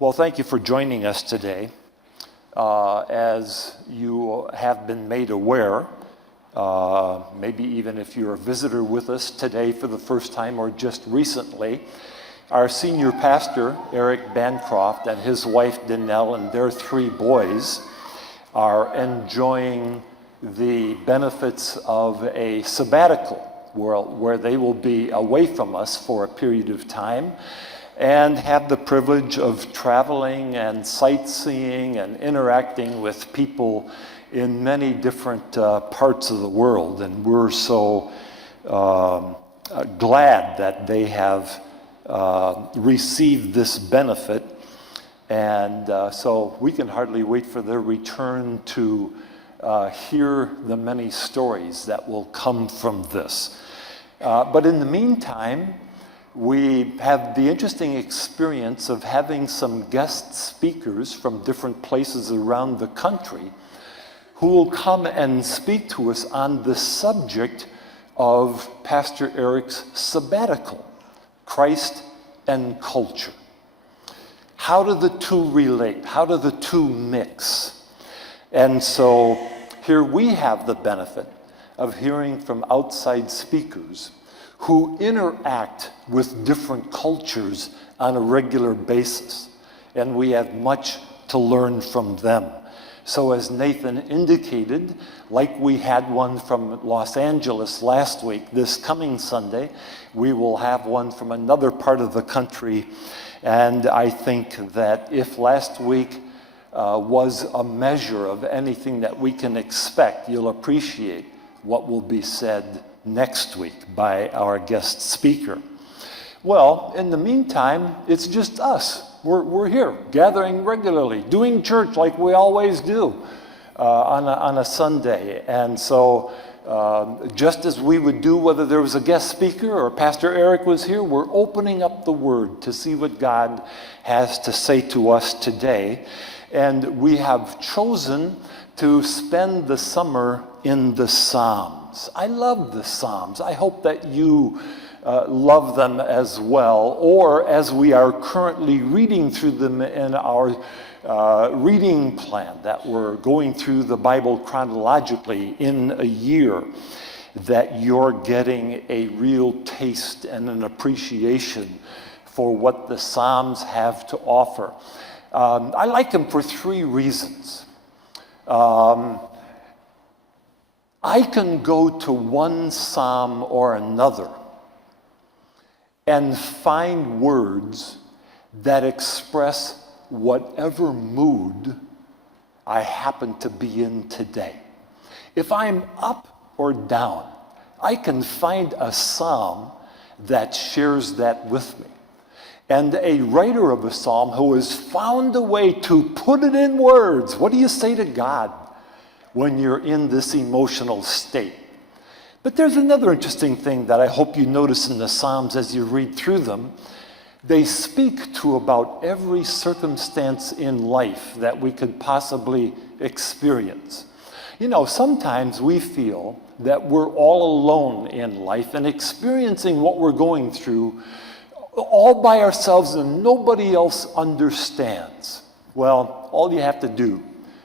Well, thank you for joining us today. As you have been made aware, maybe even if you're a visitor with us today for the first time or just recently, our senior pastor, Eric Bancroft, and his wife, Danelle, and their 3 boys are enjoying the benefits of a sabbatical where they will be away from us for a period of time and have the privilege of traveling and sightseeing and interacting with people in many different parts of the world. And we're so glad that they have received this benefit. And so we can hardly wait for their return to hear the many stories that will come from this. But in the meantime, we have the interesting experience of having some guest speakers from different places around the country who will come and speak to us on the subject of Pastor Eric's sabbatical, Christ and culture. How do the two relate? How do the two mix? And so here we have the benefit of hearing from outside speakers who interact with different cultures on a regular basis. And we have much to learn from them. So as Nathan indicated, like we had one from Los Angeles last week, this coming Sunday, we will have one from another part of the country. And I think that if last week was a measure of anything that we can expect, you'll appreciate what will be said next week by our guest speaker. Well, in the meantime, it's just us. We're here, gathering regularly, doing church like we always do on a Sunday. And so just as we would do whether there was a guest speaker or Pastor Eric was here, we're opening up the Word to see what God has to say to us today. And we have chosen to spend the summer in the Psalms. I love the Psalms. I hope that you love them as well, or as we are currently reading through them in our reading plan, that we're going through the Bible chronologically in a year, that you're getting a real taste and an appreciation for what the Psalms have to offer. I like them for 3 reasons. I can go to one psalm or another and find words that express whatever mood I happen to be in today. If I'm up or down, I can find a psalm that shares that with me. And a writer of a psalm who has found a way to put it in words. What do you say to God when you're in this emotional state? But there's another interesting thing that I hope you notice in the Psalms as you read through them. They speak to about every circumstance in life that we could possibly experience. You know, sometimes we feel that we're all alone in life and experiencing what we're going through all by ourselves and nobody else understands. Well, all you have to do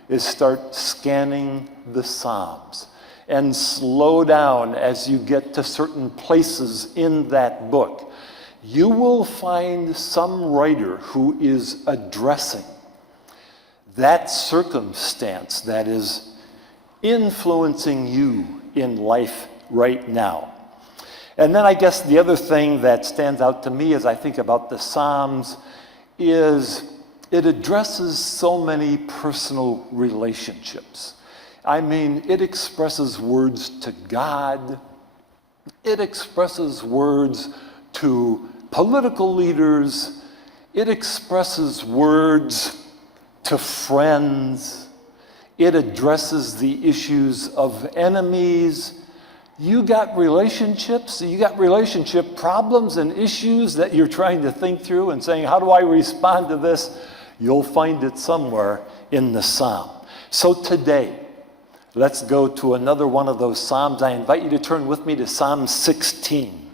is start scanning the Psalms and slow down as you get to certain places in that book. You will find some writer who is addressing that circumstance that is influencing you in life right now. And then I guess the other thing that stands out to me as I think about the Psalms is it addresses so many personal relationships. I mean, it expresses words to God. It expresses words to political leaders. It expresses words to friends. It addresses the issues of enemies. You got relationships, you got relationship problems and issues that you're trying to think through and saying, how do I respond to this? You'll find it somewhere in the Psalm. So today, let's go to another one of those Psalms. I invite you to turn with me to Psalm 16.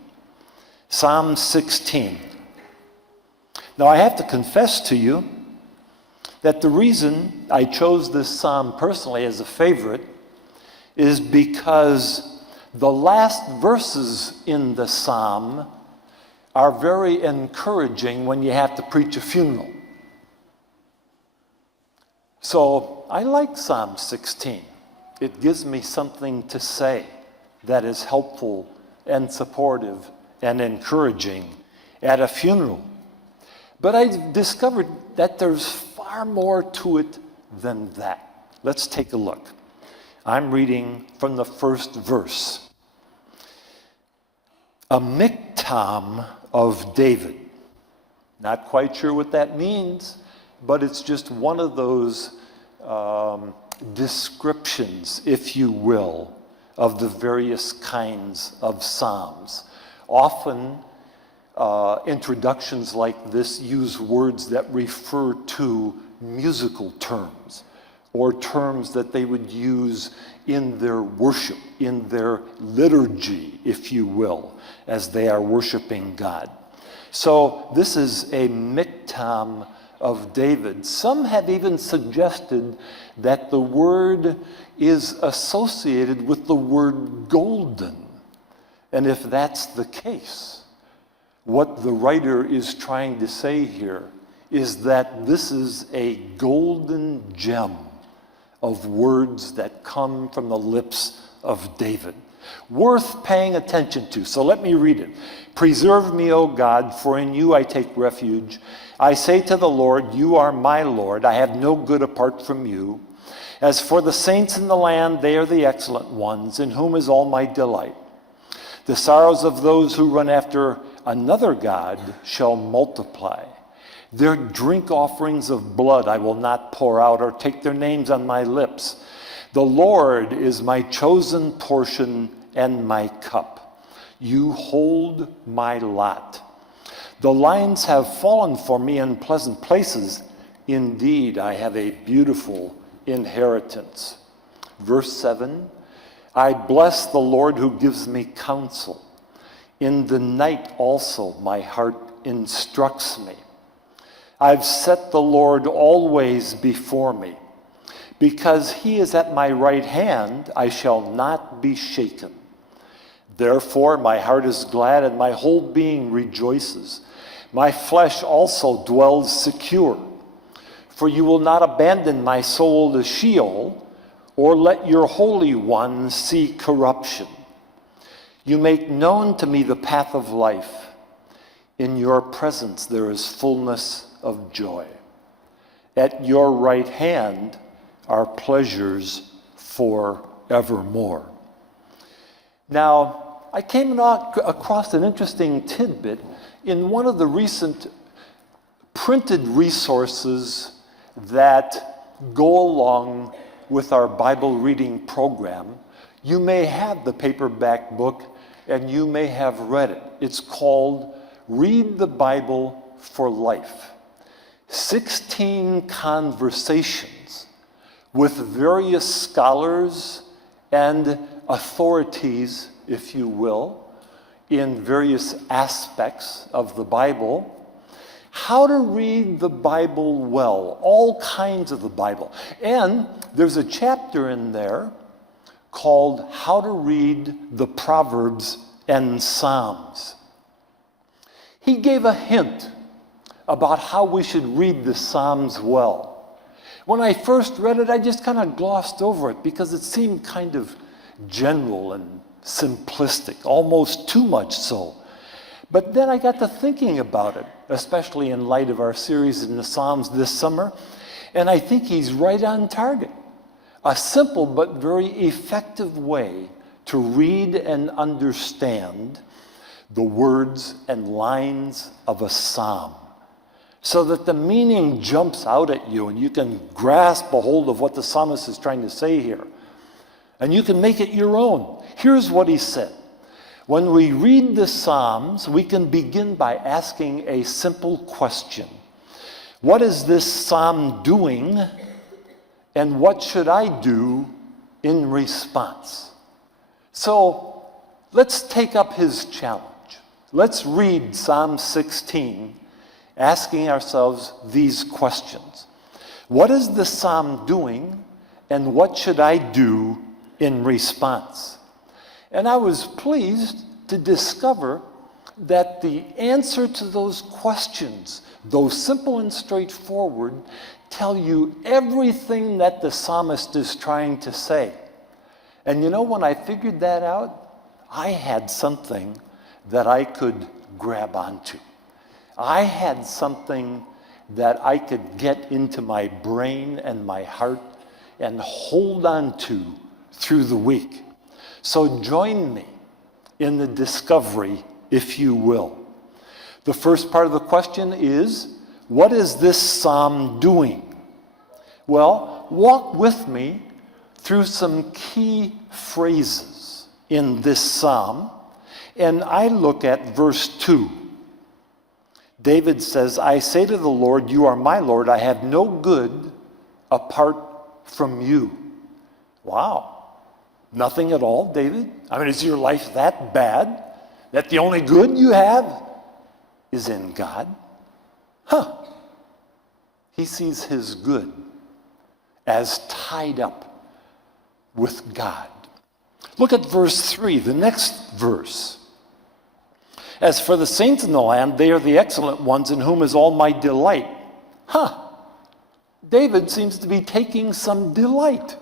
Psalm 16. Now I have to confess to you that the reason I chose this psalm personally as a favorite is because the last verses in the psalm are very encouraging when you have to preach a funeral. So I like Psalm 16. It gives me something to say that is helpful and supportive and encouraging at a funeral. But I discovered that there's far more to it than that. Let's take a look. I'm reading from the first verse. A miktam of David. Not quite sure what that means, but it's just one of those descriptions, if you will, of the various kinds of psalms. Often, introductions like this use words that refer to musical terms or terms that they would use in their worship, in their liturgy, if you will, as they are worshiping God. So this is a miktam of David. Some have even suggested that the word is associated with the word golden. And if that's the case, what the writer is trying to say here is that this is a golden gem of words that come from the lips of David, worth paying attention to. So let me read it. Preserve me, O God, for in you I take refuge. I say to the Lord, you are my Lord. I have no good apart from you. As for the saints in the land, they are the excellent ones, in whom is all my delight. The sorrows of those who run after another God shall multiply. Their drink offerings of blood I will not pour out, or take their names on my lips. The Lord is my chosen portion and my cup. You hold my lot. The lines have fallen for me in pleasant places. Indeed, I have a beautiful inheritance. Verse 7, I bless the Lord who gives me counsel. In the night also my heart instructs me. I've set the Lord always before me. Because he is at my right hand, I shall not be shaken. Therefore my heart is glad and my whole being rejoices. My flesh also dwells secure. For you will not abandon my soul to Sheol, or let your Holy One see corruption. You make known to me the path of life. In your presence there is fullness of joy. At your right hand are pleasures forevermore. Now, I came across an interesting tidbit in one of the recent printed resources that go along with our Bible reading program. You may have the paperback book and you may have read it. It's called Read the Bible for Life. 16 conversations with various scholars and authorities, if you will, in various aspects of the Bible. How to read the Bible well, all kinds of the Bible. And there's a chapter in there called How to Read the Proverbs and Psalms. He gave a hint about how we should read the Psalms well. When I first read it, I just kind of glossed over it because it seemed kind of general and simplistic, almost too much so. But then I got to thinking about it, especially in light of our series in the Psalms this summer, and I think he's right on target. A simple but very effective way to read and understand the words and lines of a psalm, so that the meaning jumps out at you and you can grasp a hold of what the psalmist is trying to say here. And you can make it your own. Here's what he said. When we read the Psalms, we can begin by asking a simple question. What is this psalm doing, and what should I do in response? So let's take up his challenge. Let's read Psalm 16, asking ourselves these questions. What is the psalm doing, and what should I do in response? And I was pleased to discover that the answer to those questions, though simple and straightforward, tell you everything that the psalmist is trying to say. And you know, when I figured that out, I had something that I could grab onto. I had something that I could get into my brain and my heart and hold on to through the week. So join me in the discovery, if you will. The first part of the question is, what is this psalm doing? Well, walk with me through some key phrases in this psalm, and I look at verse 2. David says, I say to the Lord, you are my Lord. I have no good apart from you. Wow. Nothing at all, David? I mean, is your life that bad that the only good you have is in God? Huh. He sees his good as tied up with God. Look at verse 3, the next verse. As for the saints in the land, they are the excellent ones in whom is all my delight. Huh. David seems to be taking some delight.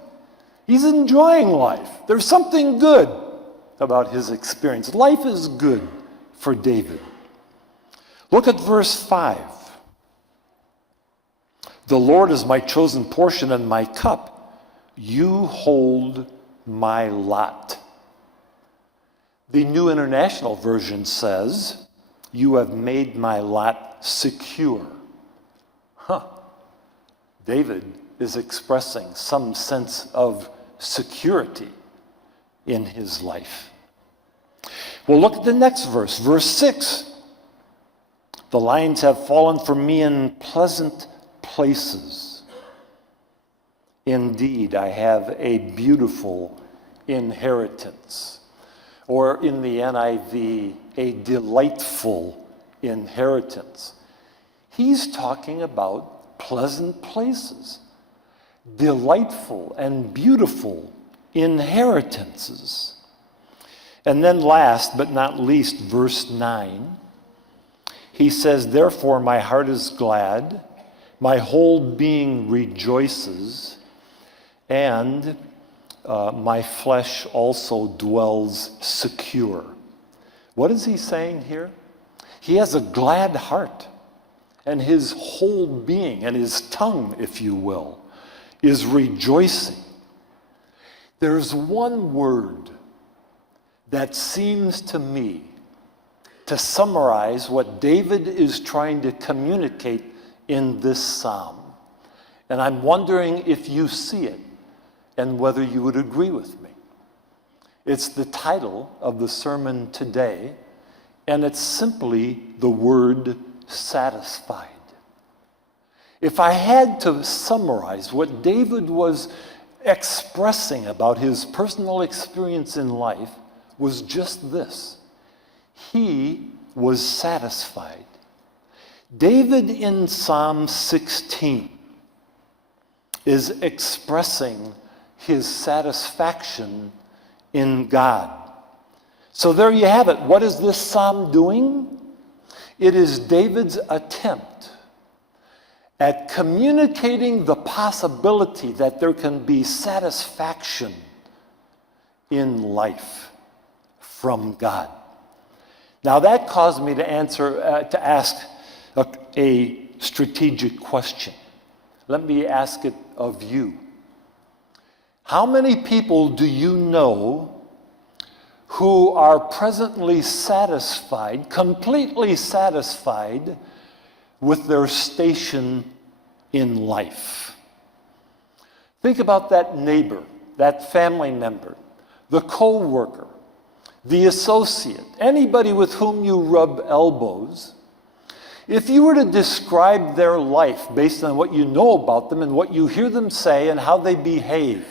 He's enjoying life. There's something good about his experience. Life is good for David. Look at verse 5. The Lord is my chosen portion and my cup. You hold my lot. The New International Version says, you have made my lot secure. Huh. David is expressing some sense of security in his life. Well, look at the next verse, verse 6. The lines have fallen for me in pleasant places. Indeed, I have a beautiful inheritance. Or in the NIV, a delightful inheritance. He's talking about pleasant places, delightful and beautiful inheritances. And then last but not least, verse 9, he says, therefore my heart is glad, my whole being rejoices, and my flesh also dwells secure. What is he saying here? He has a glad heart, and his whole being, and his tongue, if you will, is rejoicing. There's one word that seems to me to summarize what David is trying to communicate in this psalm. And I'm wondering if you see it and whether you would agree with me. It's the title of the sermon today, and it's simply the word satisfied. If I had to summarize what David was expressing about his personal experience in life, was just this. He was satisfied. David in Psalm 16 is expressing his satisfaction in God. So there you have it. What is this psalm doing? It is David's attempt at communicating the possibility that there can be satisfaction in life from God. Now that caused me to ask a strategic question. Let me ask it of you. How many people do you know who are presently satisfied, completely satisfied with their station in life? Think about that neighbor, that family member, the co-worker, the associate, anybody with whom you rub elbows. If you were to describe their life based on what you know about them and what you hear them say and how they behave,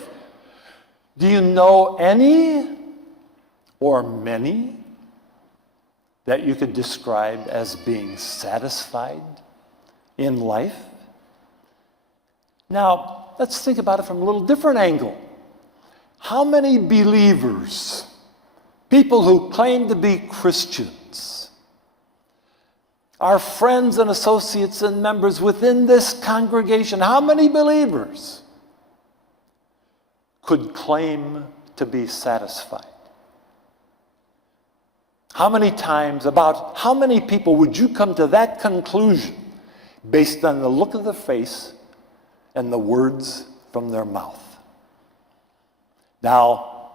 do you know any or many that you could describe as being satisfied in life? Now, let's think about it from a little different angle. How many believers, people who claim to be Christians, our friends and associates and members within this congregation, how many believers could claim to be satisfied? How many times, about how many people would you come to that conclusion based on the look of the face and the words from their mouth? Now,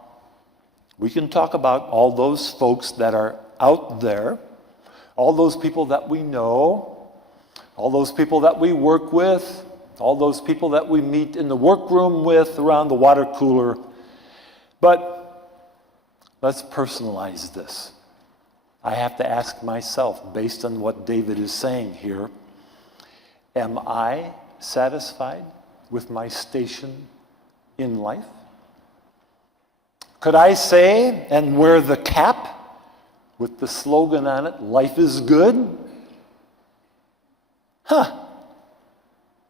we can talk about all those folks that are out there, all those people that we know, all those people that we work with, all those people that we meet in the workroom with, around the water cooler. But let's personalize this. I have to ask myself, based on what David is saying here, am I satisfied with my station in life? Could I say and wear the cap with the slogan on it, life is good?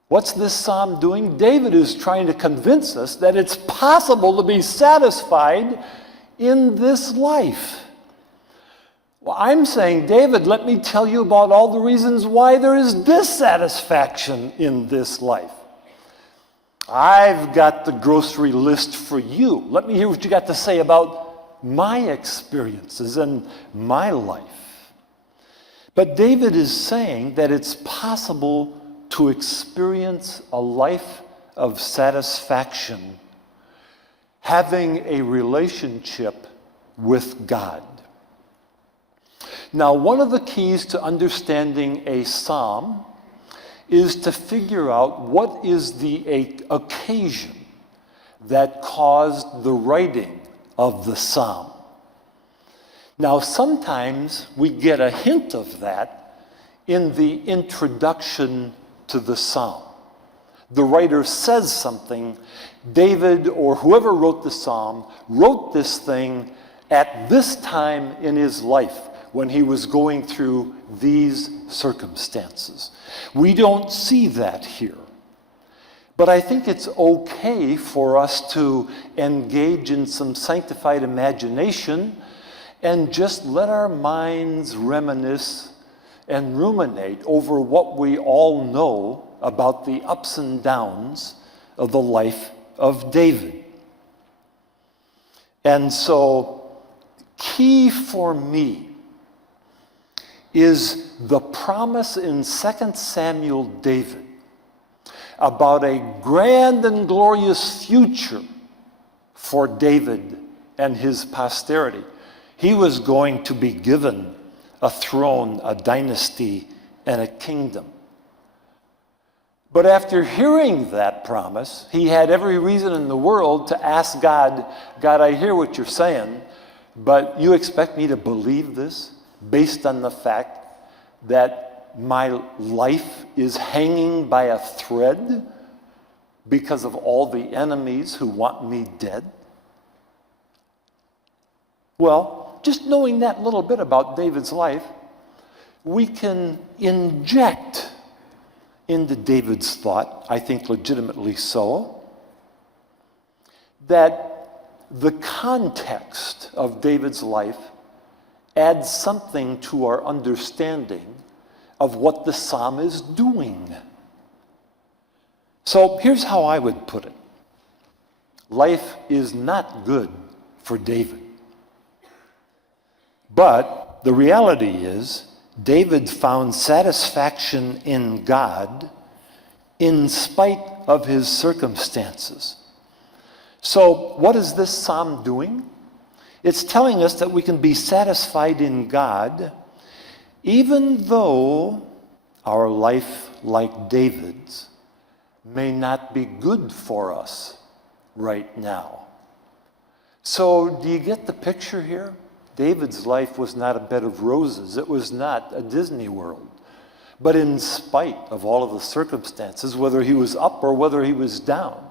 What's this psalm doing? David is trying to convince us that it's possible to be satisfied in this life. Well, I'm saying, David, let me tell you about all the reasons why there is dissatisfaction in this life. I've got the grocery list for you. Let me hear what you got to say about my experiences and my life. But David is saying that it's possible to experience a life of satisfaction having a relationship with God. Now, one of the keys to understanding a psalm is to figure out what is the occasion that caused the writing of the psalm. Now, sometimes we get a hint of that in the introduction to the psalm. The writer says something. David, or whoever wrote the psalm, wrote this thing at this time in his life when he was going through these circumstances. We don't see that here. But I think it's okay for us to engage in some sanctified imagination and just let our minds reminisce and ruminate over what we all know about the ups and downs of the life of David. And so, key for me is the promise in 2 Samuel David about a grand and glorious future for David and his posterity. He was going to be given a throne, a dynasty, and a kingdom. But after hearing that promise, he had every reason in the world to ask God, God, I hear what you're saying, but you expect me to believe this based on the fact that my life is hanging by a thread because of all the enemies who want me dead? Well, just knowing that little bit about David's life, we can inject into David's thought, I think legitimately so, that the context of David's life adds something to our understanding of what the psalm is doing. So here's how I would put it. Life is not good for David. But the reality is, David found satisfaction in God in spite of his circumstances. So what is this psalm doing? It's telling us that we can be satisfied in God even though our life, like David's, may not be good for us right now. So do you get the picture here? David's life was not a bed of roses. It was not a Disney World. But in spite of all of the circumstances, whether he was up or whether he was down,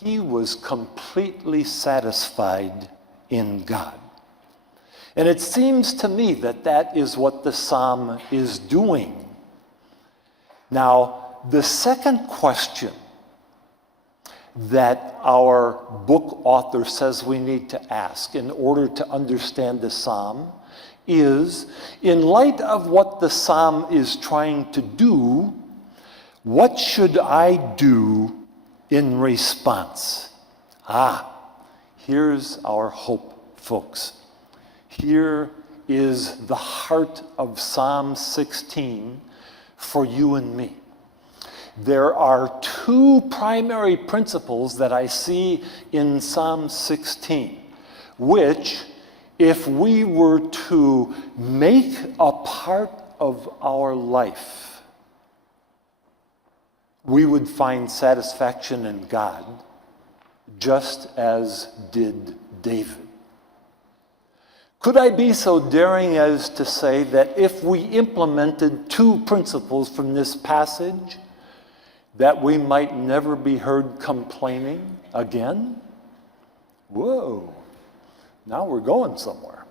he was completely satisfied in God. And it seems to me that that is what the psalm is doing. Now, the second question that our book author says we need to ask in order to understand the psalm is, in light of what the psalm is trying to do, what should I do in response? Here's our hope, folks. Here is the heart of Psalm 16 for you and me. There are two primary principles that I see in Psalm 16, which, if we were to make a part of our life, we would find satisfaction in God, just as did David. Could I be so daring as to say that if we implemented two principles from this passage, that we might never be heard complaining again? Whoa, now we're going somewhere.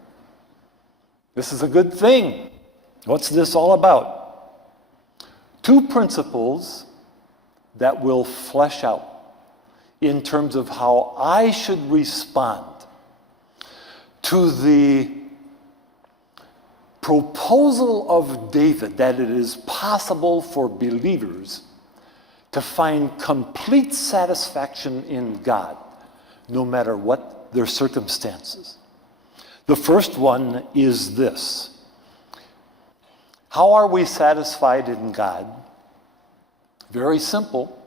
This is a good thing. What's this all about? Two principles that will flesh out in terms of how I should respond to the proposal of David that it is possible for believers to find complete satisfaction in God, no matter what their circumstances. The first one is this: how are we satisfied in God? Very simple.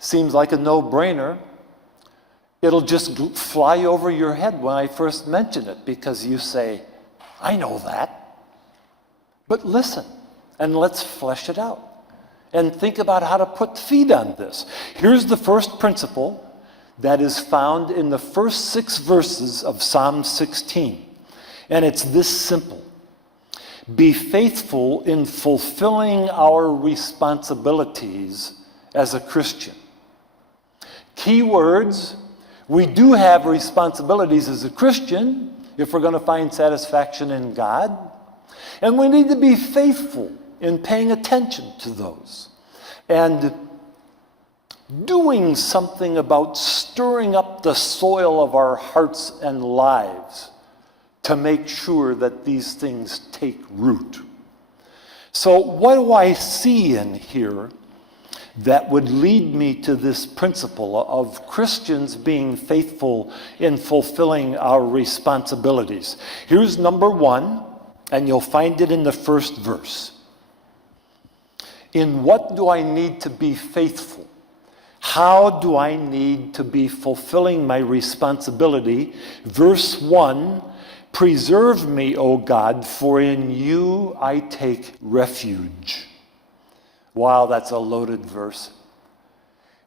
Seems like a no-brainer. It'll just fly over your head when I first mention it, because you say, I know that. But listen, and let's flesh it out and think about how to put feet on this. Here's the first principle that is found in the first 6 verses of Psalm 16. And it's this simple: be faithful in fulfilling our responsibilities as a Christian. Key words: we do have responsibilities as a Christian if we're going to find satisfaction in God. And we need to be faithful in paying attention to those and doing something about stirring up the soil of our hearts and lives to make sure that these things take root. So what do I see in here that would lead me to this principle of Christians being faithful in fulfilling our responsibilities? Here's number 1, and you'll find it in the first verse. In what do I need to be faithful? How do I need to be fulfilling my responsibility? Verse 1, preserve me, O God, for in you I take refuge. Wow, that's a loaded verse.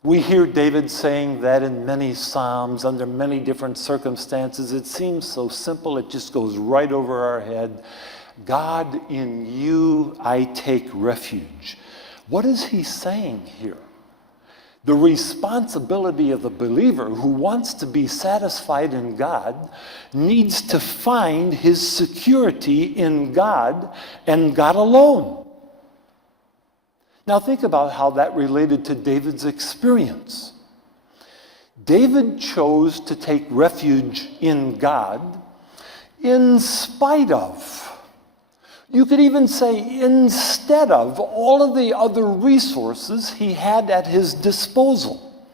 We hear David saying that in many psalms, under many different circumstances. It seems so simple, it just goes right over our head. God, in you I take refuge. What is he saying here? The responsibility of the believer who wants to be satisfied in God needs to find his security in God and God alone. Now think about how that related to David's experience. David chose to take refuge in God in spite of, you could even say instead of, all of the other resources he had at his disposal.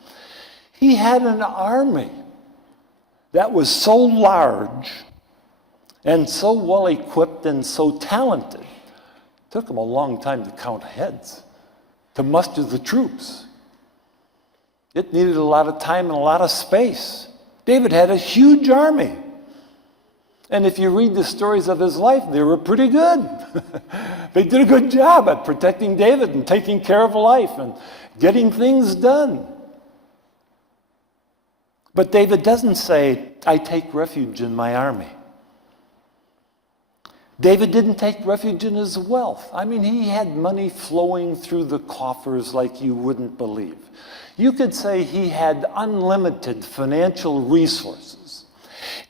He had an army that was so large and so well equipped and so talented. It took him a long time to count heads, to muster the troops. It needed a lot of time and a lot of space. David had a huge army. And if you read the stories of his life, they were pretty good. They did a good job at protecting David and taking care of life and getting things done. But David doesn't say, I take refuge in my army. David didn't take refuge in his wealth. I mean, he had money flowing through the coffers like you wouldn't believe. You could say he had unlimited financial resources.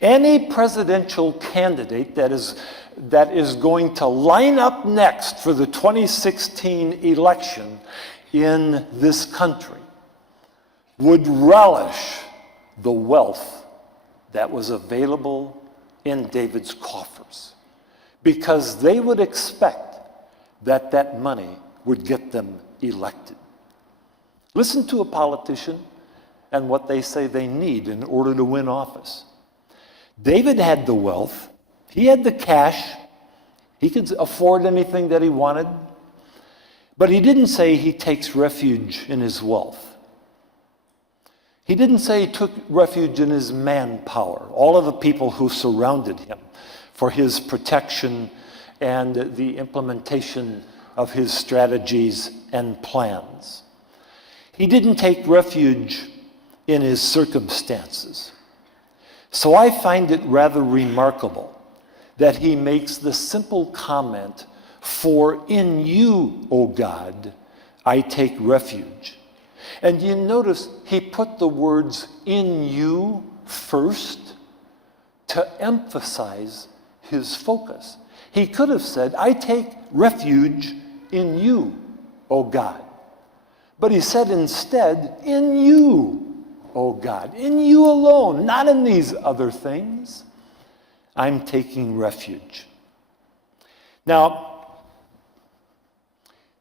Any presidential candidate that is going to line up next for the 2016 election in this country would relish the wealth that was available in David's coffers, because they would expect that that money would get them elected. Listen to a politician and what they say they need in order to win office. David had the wealth, he had the cash, he could afford anything that he wanted, but he didn't say he takes refuge in his wealth. He didn't say he took refuge in his manpower, all of the people who surrounded him for his protection and the implementation of his strategies and plans. He didn't take refuge in his circumstances. So I find it rather remarkable that he makes the simple comment, "For in you, O God, I take refuge." And you notice he put the words "in you" first to emphasize his focus. He could have said, "I take refuge in you, O God." But he said instead, "In you, O God, in you alone, not in these other things. I'm taking refuge." Now,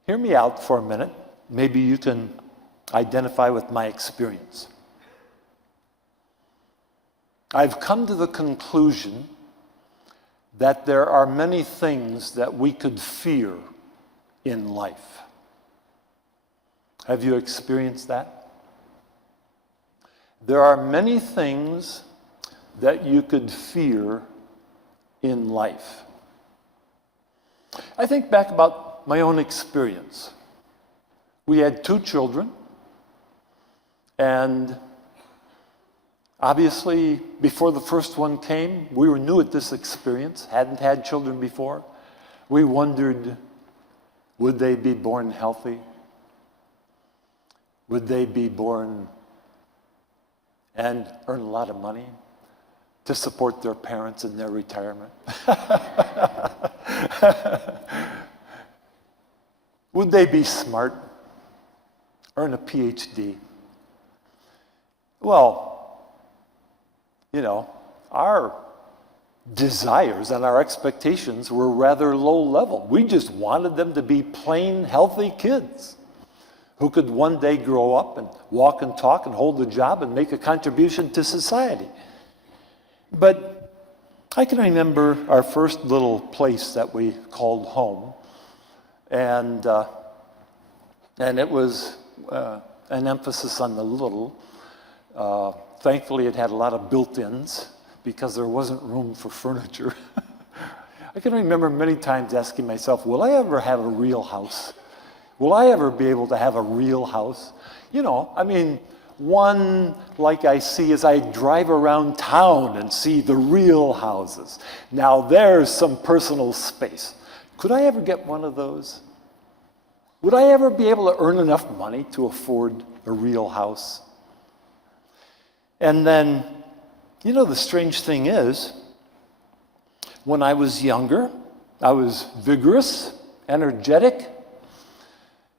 hear me out for a minute. Maybe you can identify with my experience. I've come to the conclusion that there are many things that we could fear in life. Have you experienced that? There are many things that you could fear in life. I think back about my own experience. We had 2 children, and obviously before the first one came, we were new at this experience, hadn't had children before. We wondered, would they be born healthy? Would they be born and earn a lot of money to support their parents in their retirement? Would they be smart? Earn a PhD? Well, you know, our desires and our expectations were rather low level. We just wanted them to be plain, healthy kids who could one day grow up and walk and talk and hold a job and make a contribution to society. But I can remember our first little place that we called home, and it was an emphasis on the little. Thankfully, it had a lot of built-ins because there wasn't room for furniture. I can remember many times asking myself, will I ever have a real house? Will I ever be able to have a real house? You know, I mean, one like I see as I drive around town and see the real houses. Now there's some personal space. Could I ever get one of those? Would I ever be able to earn enough money to afford a real house? And then, you know, the strange thing is, when I was younger, I was vigorous, energetic,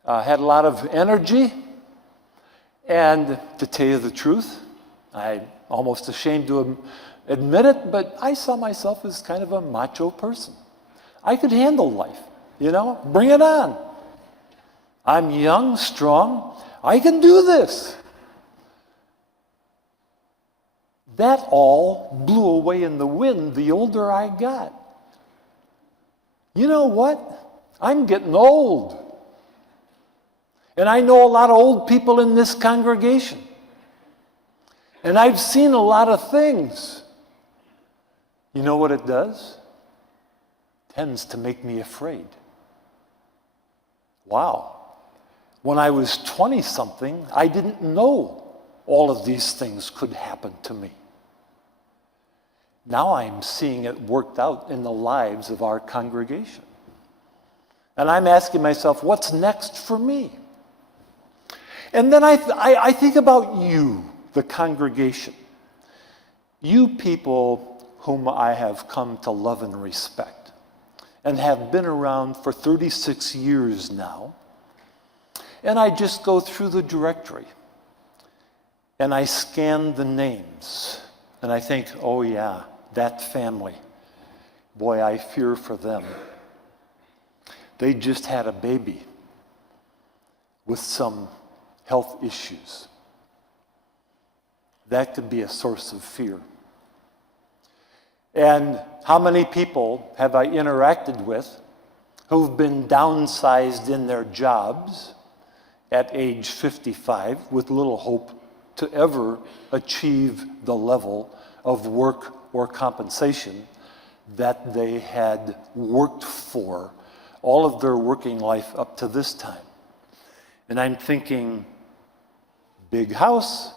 had a lot of energy, and to tell you the truth, I'm almost ashamed to admit it, but I saw myself as kind of a macho person. I could handle life, you know, bring it on. I'm young, strong, I can do this. That all blew away in the wind the older I got. You know what? I'm getting old. And I know a lot of old people in this congregation. And I've seen a lot of things. You know what it does? It tends to make me afraid. Wow. When I was 20-something, I didn't know all of these things could happen to me. Now I'm seeing it worked out in the lives of our congregation. And I'm asking myself, what's next for me? And then I think about you, the congregation. You people whom I have come to love and respect and have been around for 36 years now. And I just go through the directory. and I scan the names, and I think, oh yeah, that family. Boy, I fear for them. They just had a baby with some health issues. That could be a source of fear. And how many people have I interacted with who've been downsized in their jobs at age 55 with little hope to ever achieve the level of work or compensation that they had worked for all of their working life up to this time. And I'm thinking, big house,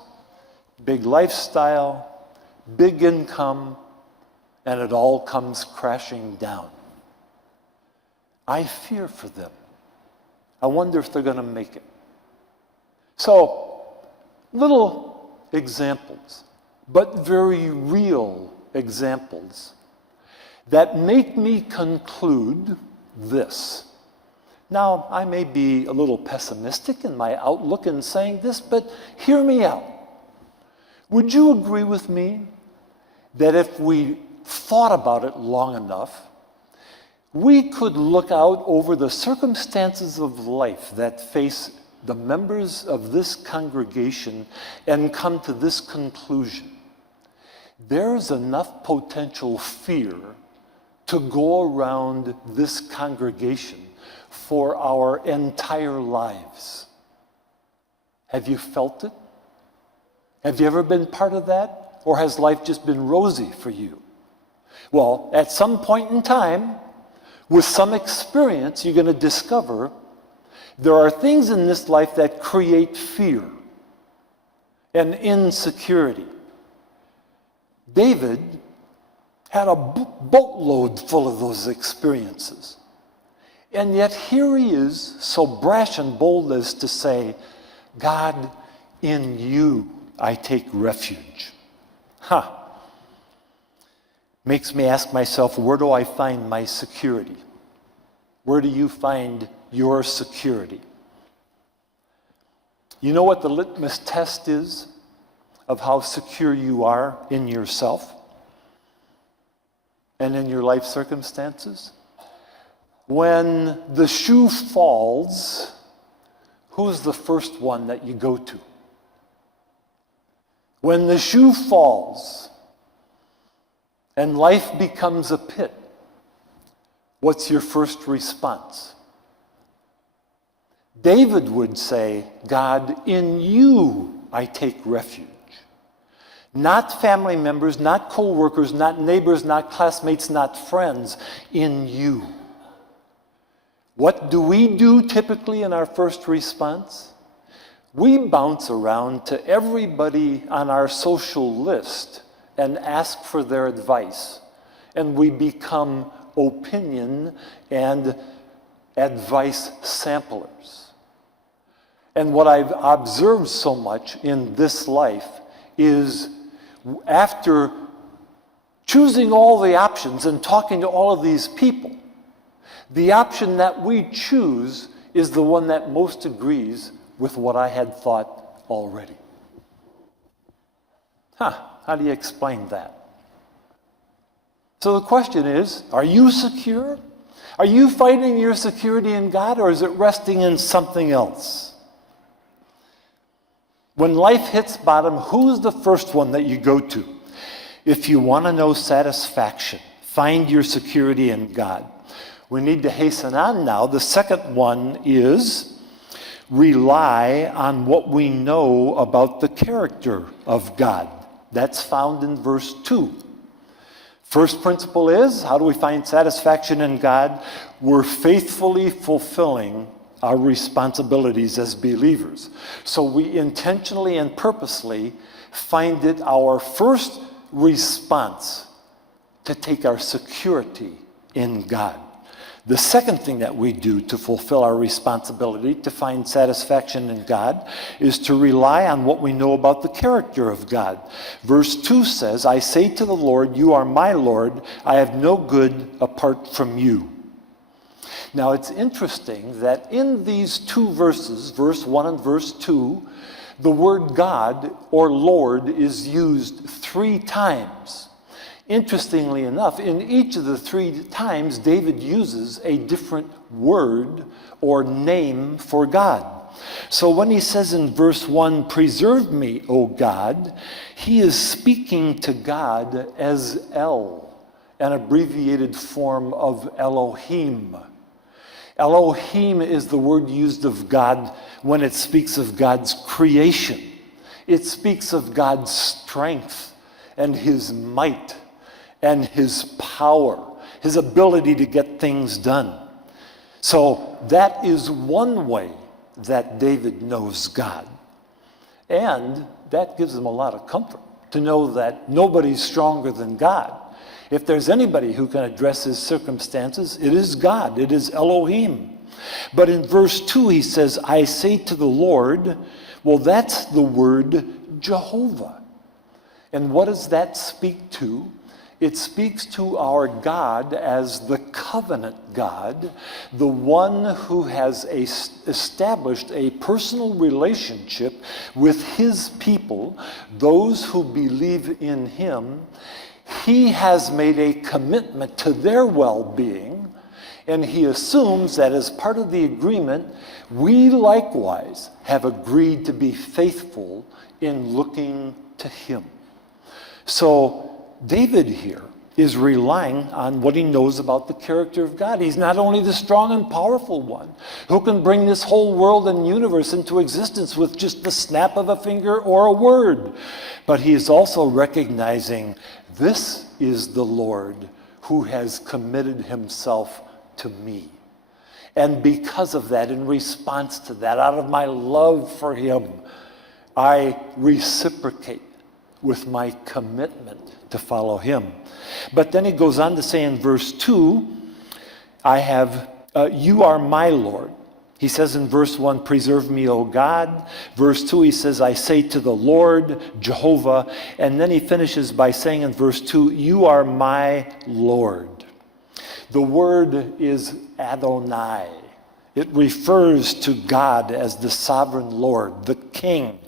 big lifestyle, big income, and it all comes crashing down. I fear for them. I wonder if they're going to make it. So, little examples, but very real examples that make me conclude this. Now, I may be a little pessimistic in my outlook in saying this, but hear me out. Would you agree with me that if we thought about it long enough, we could look out over the circumstances of life that face the members of this congregation and come to this conclusion? There's enough potential fear to go around this congregation for our entire lives. Have you felt it? Have you ever been part of that? Or has life just been rosy for you? Well, at some point in time, with some experience, you're going to discover there are things in this life that create fear and insecurity. David had a boatload full of those experiences. And yet here he is, so brash and bold as to say, God, in you I take refuge. Makes me ask myself, where do I find my security? Where do you find your security? You know what the litmus test is of how secure you are in yourself and in your life circumstances? When the shoe falls, who's the first one that you go to? When the shoe falls and life becomes a pit, what's your first response? David would say, God, in you I take refuge. Not family members, not co-workers, not neighbors, not classmates, not friends, in you. What do we do typically in our first response? We bounce around to everybody on our social list and ask for their advice. And we become opinion and advice samplers. And what I've observed so much in this life is after choosing all the options and talking to all of these people, the option that we choose is the one that most agrees with what I had thought already. How do you explain that? So the question is, are you secure? Are you finding your security in God, or is it resting in something else? When life hits bottom, who's the first one that you go to? If you want to know satisfaction, find your security in God. We need to hasten on now. The second one is rely on what we know about the character of God. That's found in verse 2. First principle is, how do we find satisfaction in God? We're faithfully fulfilling our responsibilities as believers. So we intentionally and purposely find it our first response to take our security in God. The second thing that we do to fulfill our responsibility to find satisfaction in God is to rely on what we know about the character of God. Verse 2 says, I say to the Lord, you are my Lord. I have no good apart from you. Now it's interesting that in these two verses, verse 1 and verse 2, the word God or Lord is used 3 times. Interestingly enough, in each of the 3 times, David uses a different word or name for God. So when he says in verse 1, "Preserve me, O God," he is speaking to God as El, an abbreviated form of Elohim. Elohim is the word used of God when it speaks of God's creation. It speaks of God's strength and his might and his power, his ability to get things done. So that is one way that David knows God. And that gives him a lot of comfort to know that nobody's stronger than God. If there's anybody who can address his circumstances, it is God, it is Elohim. But in verse 2 he says, "I say to the Lord," well, that's the word Jehovah. And what does that speak to? It speaks to our God as the covenant God, the one who has established a personal relationship with his people, those who believe in him. He has made a commitment to their well-being, and he assumes that as part of the agreement, we likewise have agreed to be faithful in looking to him. So David here is relying on what he knows about the character of God. He's not only the strong and powerful one who can bring this whole world and universe into existence with just the snap of a finger or a word, but he is also recognizing this is the Lord who has committed himself to me. And because of that, in response to that, out of my love for him, I reciprocate with my commitment to follow him. But then he goes on to say in verse 2, you are my Lord. He says in verse 1, "Preserve me, O God." Verse 2, he says, "I say to the Lord, Jehovah." And then he finishes by saying in verse 2, "You are my Lord." The word is Adonai. It refers to God as the sovereign Lord, the King,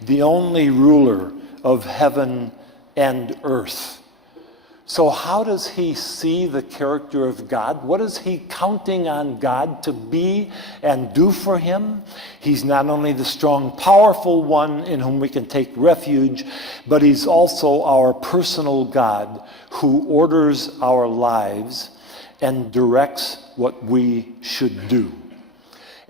the only ruler of heaven and earth. So how does he see the character of God? What is he counting on God to be and do for him? He's not only the strong, powerful one in whom we can take refuge, but he's also our personal God who orders our lives and directs what we should do.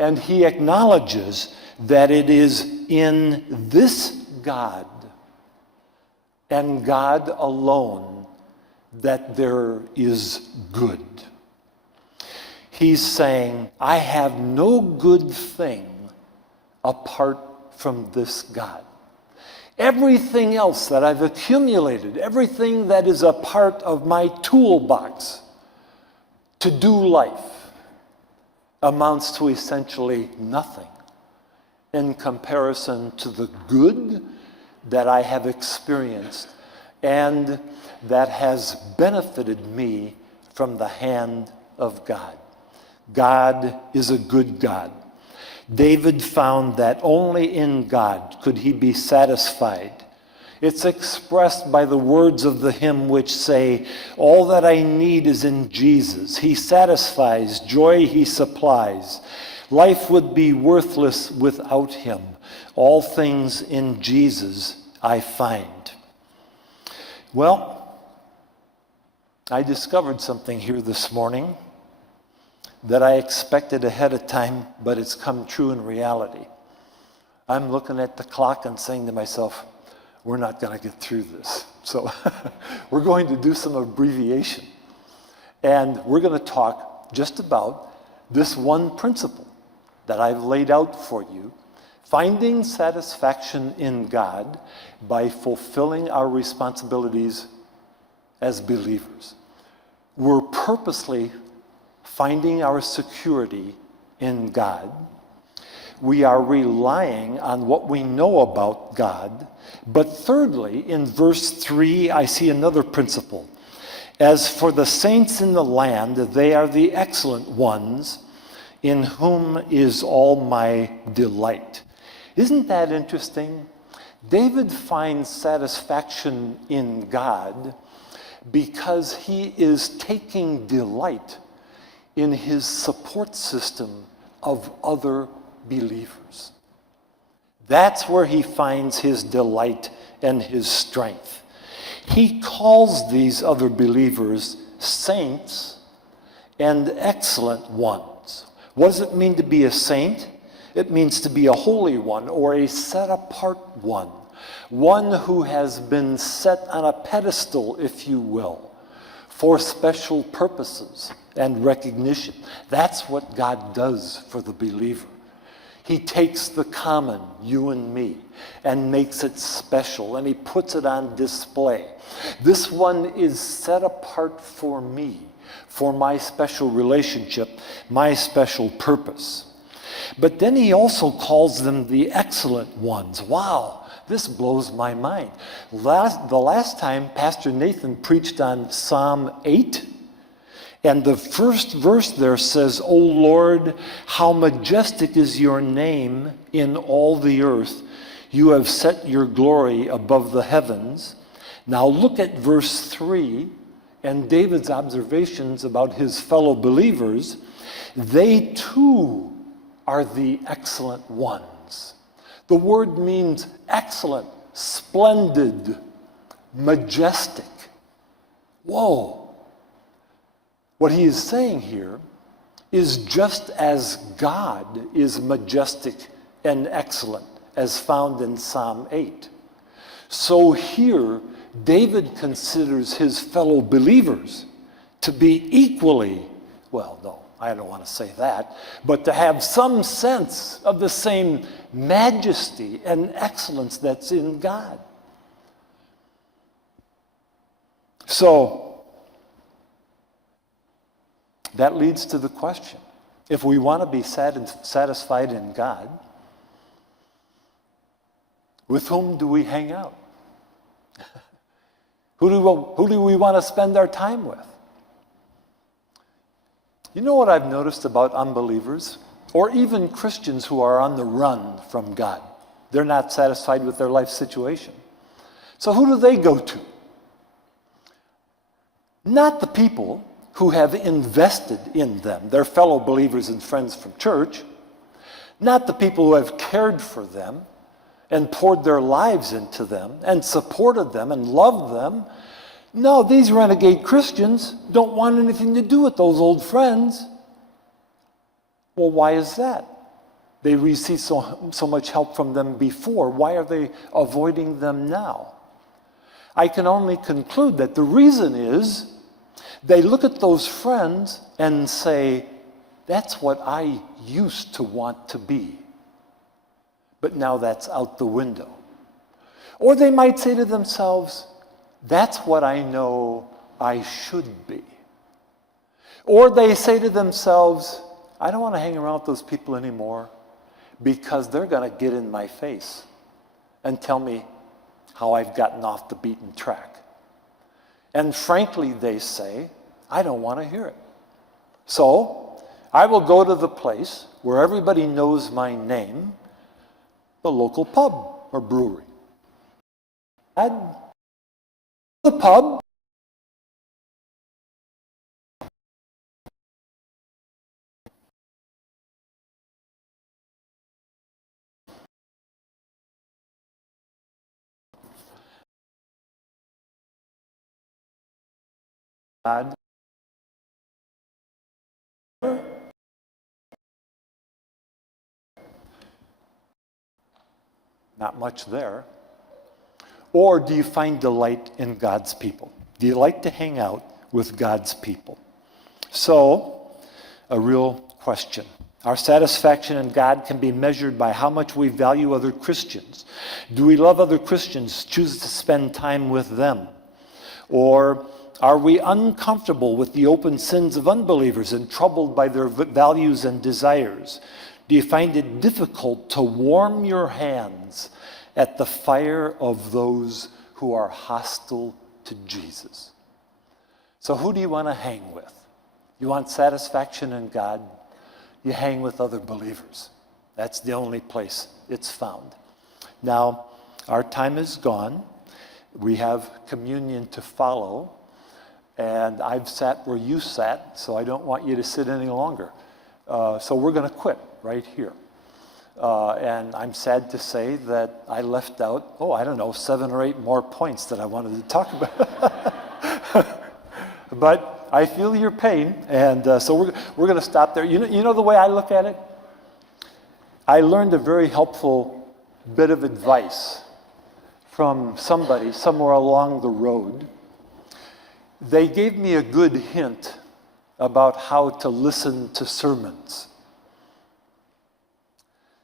And he acknowledges that it is in this God and God alone that there is good. He's saying, I have no good thing apart from this God. Everything else that I've accumulated, everything that is a part of my toolbox to do life, amounts to essentially nothing in comparison to the good that I have experienced and that has benefited me from the hand of God. God is a good God. David found that only in God could he be satisfied. It's expressed by the words of the hymn which say, all that I need is in Jesus. He satisfies, joy he supplies. Life would be worthless without him. All things in Jesus I find. Well, I discovered something here this morning that I expected ahead of time, but it's come true in reality. I'm looking at the clock and saying to myself, we're not going to get through this. So we're going to do some abbreviation. And we're going to talk just about this one principle that I've laid out for you, finding satisfaction in God by fulfilling our responsibilities as believers. We're purposely finding our security in God. We are relying on what we know about God. But thirdly, in verse 3, I see another principle. As for the saints in the land, they are the excellent ones, in whom is all my delight. Isn't that interesting? David finds satisfaction in God because he is taking delight in his support system of other believers. That's where he finds his delight and his strength. He calls these other believers saints and excellent ones. What does it mean to be a saint? It means to be a holy one or a set-apart one who has been set on a pedestal, if you will, for special purposes and recognition. That's what God does for the believer. He takes the common, you and me, and makes it special, and he puts it on display. This one is set apart for me, for my special relationship, my special purpose. But then he also calls them the excellent ones. Wow, this blows my mind. The last time Pastor Nathan preached on Psalm 8, and the first verse there says, "O Lord, how majestic is your name in all the earth. You have set your glory above the heavens." Now look at verse 3 and David's observations about his fellow believers. They too are the excellent ones. The word means excellent, splendid, majestic. Whoa. What he is saying here is just as God is majestic and excellent, as found in Psalm 8. So here, David considers his fellow believers to be equally, well, no, I don't want to say that, but to have some sense of the same majesty and excellence that's in God. So, that leads to the question, if we want to be satisfied in God, with whom do we hang out? Who do we want to spend our time with? You know what I've noticed about unbelievers, or even Christians who are on the run from God? They're not satisfied with their life situation. So who do they go to? Not the people who have invested in them, their fellow believers and friends from church, not the people who have cared for them and poured their lives into them and supported them and loved them. No, these renegade Christians don't want anything to do with those old friends. Well, why is that? They received so much help from them before. Why are they avoiding them now? I can only conclude that the reason is they look at those friends and say, that's what I used to want to be. But now that's out the window. Or they might say to themselves, that's what I know I should be. Or they say to themselves, I don't want to hang around with those people anymore because they're going to get in my face and tell me how I've gotten off the beaten track. And frankly, they say, I don't want to hear it. So I will go to the place where everybody knows my name, the local pub or brewery. At the pub, God, not much there. Or do you find delight in God's people? Do you like to hang out with God's people? So, a real question. Our satisfaction in God can be measured by how much we value other Christians. Do we love other Christians, choose to spend time with them? Or are we uncomfortable with the open sins of unbelievers and troubled by their values and desires? Do you find it difficult to warm your hands at the fire of those who are hostile to Jesus? So who do you want to hang with? You want satisfaction in God? you hang with other believers. That's the only place it's found. Now, our time is gone. We have communion to follow. And I've sat where you sat, so I don't want you to sit any longer. So we're going to quit right here. And I'm sad to say that I left out, 7 or 8 more points that I wanted to talk about. But I feel your pain, and so we're going to stop there. You know the way I look at it? I learned a very helpful bit of advice from somebody somewhere along the road. They gave me a good hint about how to listen to sermons.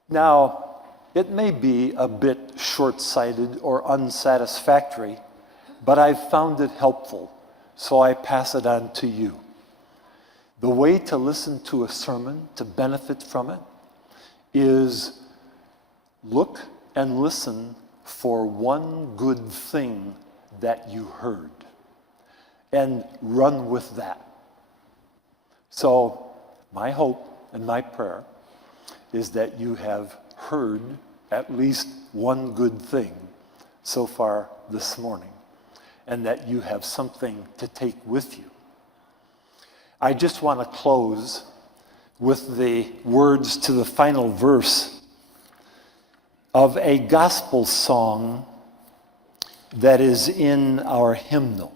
Now, it may be a bit short-sighted or unsatisfactory, but I've found it helpful, so I pass it on to you. The way to listen to a sermon, to benefit from it, is look and listen for one good thing that you heard, and run with that. So my hope and my prayer is that you have heard at least one good thing so far this morning, and that you have something to take with you. I just want to close with the words to the final verse of a gospel song that is in our hymnal.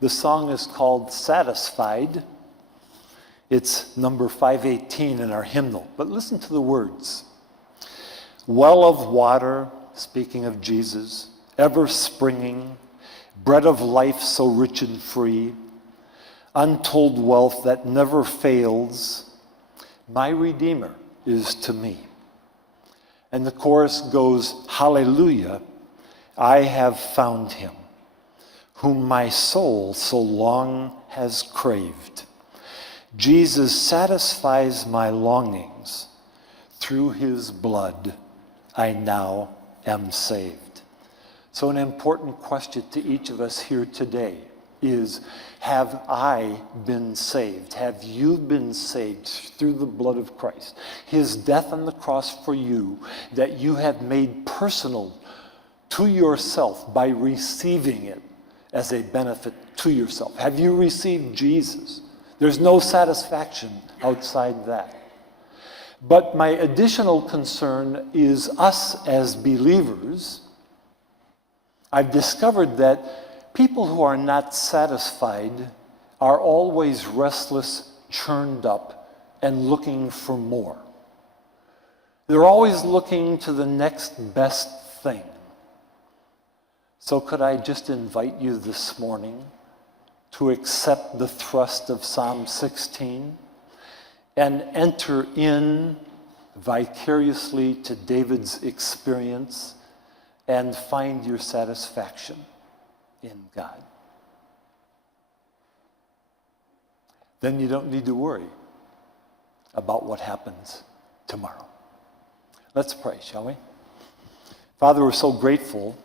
The song is called Satisfied. It's number 518 in our hymnal. But listen to the words. Well of water, speaking of Jesus, ever springing, bread of life so rich and free, untold wealth that never fails, my Redeemer is to me. And the chorus goes, Hallelujah, I have found him, whom my soul so long has craved. Jesus satisfies my longings. Through his blood, I now am saved. So an important question to each of us here today is, have I been saved? Have you been saved through the blood of Christ? His death on the cross for you, that you have made personal to yourself by receiving it as a benefit to yourself. Have you received Jesus? There's no satisfaction outside that. But my additional concern is us as believers. I've discovered that people who are not satisfied are always restless, churned up, and looking for more. They're always looking to the next best thing. So could I just invite you this morning to accept the thrust of Psalm 16 and enter in vicariously to David's experience and find your satisfaction in God. Then you don't need to worry about what happens tomorrow. Let's pray, shall we? Father, we're so grateful